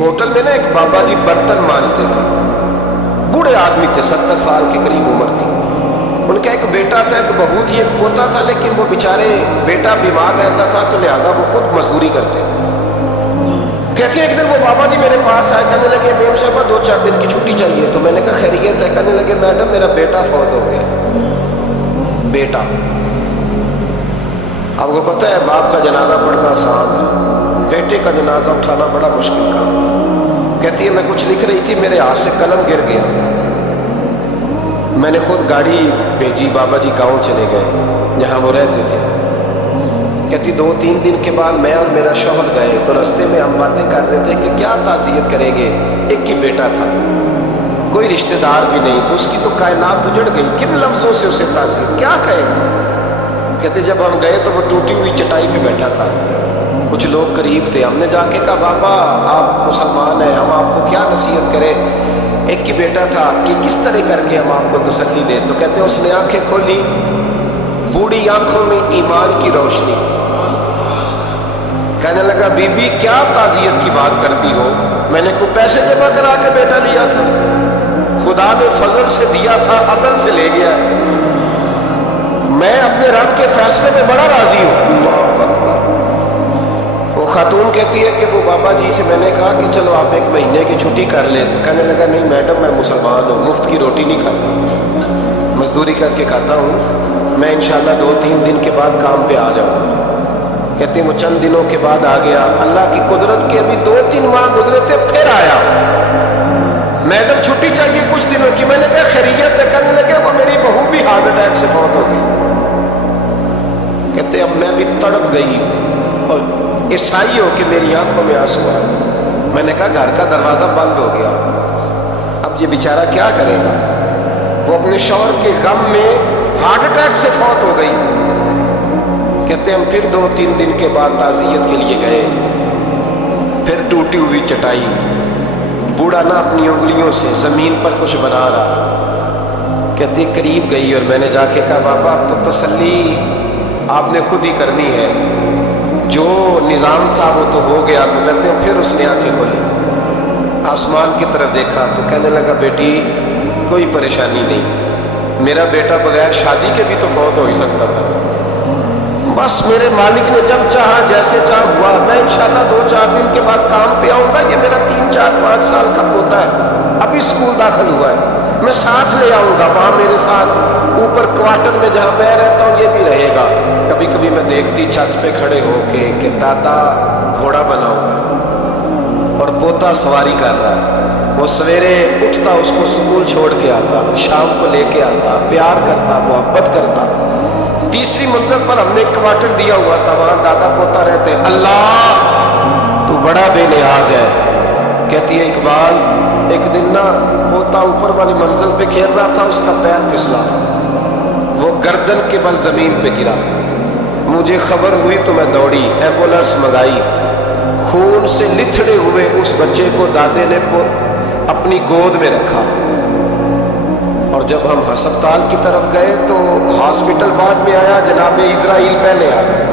Hotel میں نا ایک بابا جی برتن مانجتے تھے، بوڑھے آدمی تھے، 70 سال کے قریب عمر تھی۔ ان کا ایک بیٹا تھا، ایک بہو تھی، ایک پوتا تھا، لیکن وہ بیچارے بیٹا بیمار رہتا تھا تو لہذا وہ خود مزدوری کرتے۔ کہتے ہیں ایک دن وہ بابا جی میرے پاس آئے، کہنے لگے میم صاحبہ 2-4 دن کی چھٹی چاہیے۔ تو میں نے کہا خیریت ہے؟ کہنے لگے میڈم میرا بیٹا فوت ہو گیا۔ بیٹا، آپ کو پتہ ہے باپ کا جنازہ پڑھنا آسان ہے، بیٹے کا جنازہ اٹھانا بڑا مشکل کام۔ کہتی ہے میں کچھ لکھ رہی تھی، میرے ہاتھ سے قلم گر گیا، میں نے خود گاڑی بھیجی، بابا جی گاؤں چلے گئے جہاں وہ رہتے تھے۔ کہتی 2-3 دن کے بعد میں اور میرا شوہر گئے تو رستے میں ہم باتیں کر رہے تھے کہ کیا تعزیت کریں گے، ایک ہی بیٹا تھا، کوئی رشتہ دار بھی نہیں، تو اس کی تو کائنات اجڑ گئی، کن لفظوں سے اسے تعزیت کیا کہے گا۔ کہتے جب ہم گئے تو وہ ٹوٹی ہوئی چٹائی پہ بیٹھا تھا، کچھ لوگ قریب تھے، ہم نے جا کے کہا بابا آپ مسلمان ہیں، ہم آپ کو کیا نصیحت کریں، ایک ہی بیٹا تھا کہ کس طرح کر کے ہم آپ کو تسلی دیں۔ تو کہتے اس نے آنکھیں کھولی، بوڑھی آنکھوں میں ایمان کی روشنی، کہنے لگا بی بی کیا تعزیت کی بات کرتی ہو، میں نے کوئی پیسے جمع کرا کے بیٹا لیا تھا، خدا نے فضل سے دیا تھا، عدل سے لے گیا ہے، میں اپنے رب کے فیصلے میں بڑا راضی ہوں۔ اللہ اکبر۔ وہ خاتون کہتی ہے کہ وہ بابا جی سے میں نے کہا کہ چلو آپ 1 مہینے کی چھٹی کر لیں، تو کہنے لگا نہیں میڈم میں مسلمان ہوں، مفت کی روٹی نہیں کھاتا، مزدوری کر کے کھاتا ہوں، میں انشاءاللہ 2-3 دن کے بعد کام پہ آ جاؤں گا۔ کہتے ہیں وہ چند دنوں کے بعد آ گیا، اللہ کی قدرت کے ابھی 2-3 ماہ گزرے تھے پھر آیا، میڈم چھٹی چاہیے کچھ دنوں کی، میں نے کہا خیریت ہے؟ کہنے لگے وہ میری بہو بھی ہارٹ اٹیک سے فوت ہو گئی۔ کہتے اب میں بھی تڑپ گئی اور عیسائی ہو کہ میری آنکھوں میں آنسو آ گئے۔ میں نے کہا گھر کا دروازہ بند ہو گیا، اب یہ بیچارہ کیا کرے گا، وہ اپنے شوہر کے غم میں ہارٹ اٹیک سے فوت ہو گئی۔ کہتے ہم پھر 2-3 دن کے بعد تعزیت کے لیے گئے، پھر ٹوٹی ہوئی چٹائی، بوڑھا نہ اپنی انگلیوں سے زمین پر کچھ بنا رہا۔ کہتے قریب گئی اور میں نے جا کے کہا بابا اب تو تسلی آپ نے خود ہی کرنی ہے، جو نظام تھا وہ تو ہو گیا۔ تو کہتے ہیں پھر اس نے آنکھیں کھولی، آسمان کی طرف دیکھا تو کہنے لگا بیٹی کوئی پریشانی نہیں، میرا بیٹا بغیر شادی کے بھی تو فوت ہو ہی سکتا تھا، بس میرے مالک نے جب چاہا جیسے چاہ ہوا، میں انشاءاللہ 2-4 دن کے بعد کام پہ آؤں گا، یہ میرا 3-4-5 سال کا پوتا ہے، ابھی اسکول داخل ہوا ہے، میں ساتھ لے آؤں گا، وہاں میرے ساتھ اوپر کوارٹر میں جہاں میں رہتا ہوں یہ بھی رہے گا۔ کبھی کبھی میں دیکھتی چھت پہ کھڑے ہو کے کہ دادا گھوڑا بنا ہوا ہے اور پوتا سواری کر رہا ہے، وہ سویرے اٹھتا اس کو سکول چھوڑ کے آتا، شام کو لے کے آتا، پیار کرتا، محبت کرتا۔ تیسری منزل پر ہم نے ایک کوارٹر دیا ہوا تھا، وہاں دادا پوتا رہتے۔ اللہ تو بڑا بے نیاز ہے۔ کہتی ہے اقبال ایک دن نا پوتا اوپر والی منزل پہ کھیل رہا تھا، اس کا پیر پھسلا، وہ گردن کے بل زمین پہ گرا، مجھے خبر ہوئی تو میں دوڑی، ایمبولینس منگائی، خون سے لتھڑے ہوئے اس بچے کو دادے نے اپنی گود میں رکھا، اور جب ہم ہسپتال کی طرف گئے تو ہاسپٹل بعد میں آیا، جناب اسرائیل پہلے آ گئے،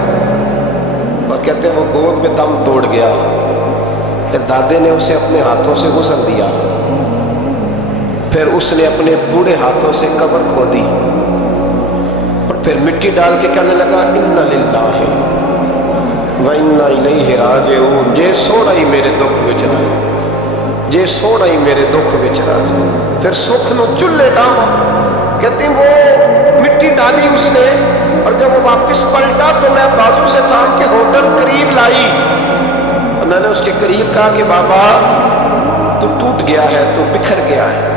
اور کہتے وہ گود میں دم توڑ گیا۔ پھر دادے نے اسے اپنے ہاتھوں سے غسل دیا، پھر اس نے اپنے بوڑھے ہاتھوں سے قبر کھودی اور پھر مٹی ڈال کے کہنے لگا انا للہ و انا الیہ راجعون، جے سونا ہی میرے دکھ وچ راضی، جے سونا ہی میرے دکھ وچ راضی۔ پھر سکھ نو چلے ڈاما، کہتے وہ مٹی ڈالی اس نے، اور جب وہ واپس پلٹا تو میں بازو سے تھام کے ہوٹل قریب لائی، اور میں نے اس کے قریب کہا کہ بابا تو ٹوٹ گیا ہے، تو بکھر گیا ہے۔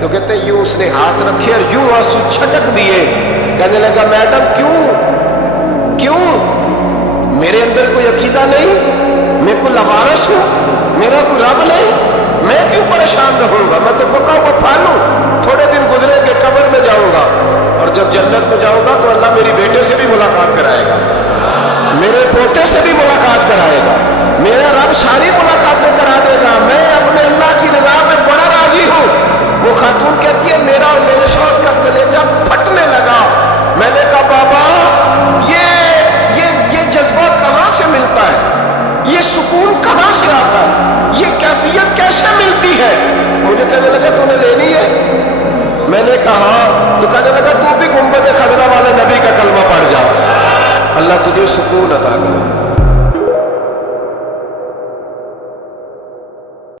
تو کہتے یوں اس نے ہاتھ رکھے اور یوں آنسو چھٹک دیے، کہنے لگا میڈم کیوں میرے اندر کوئی عقیدہ نہیں، میں کوئی لوارث ہوں، میرا کوئی رب نہیں، میں کیوں پریشان رہوں گا، میں تو پکا ہوا پھل ہوں، تھوڑے دن گزرے کہ قبر میں جاؤں گا، اور جب جنت میں جاؤں گا تو اللہ میری بیٹے سے بھی ملاقات کرائے گا، میرے پوتے سے بھی ملاقات کرائے گا، میرا رب ساری ملاقاتیں کرا دے گا، میں اپنے اللہ کی رضا میں بڑا راضی ہوں۔ وہ خاتون کہتی ہے میرا اور میرے شوہر کا کلیجہ پھٹنے لگا، میں نے کہا بابا یہ جذبہ کہاں سے ملتا ہے، یہ سکون کہاں سے آتا ہے، یہ کیفیت ہے. مجھے کہنے لگا تو نے لینی ہے؟ میں نے کہا. تو کہنے لگا تو بھی گنبد خضرا والے نبی کا کلمہ پڑھ جا, اللہ تجھے سکون عطا کرے.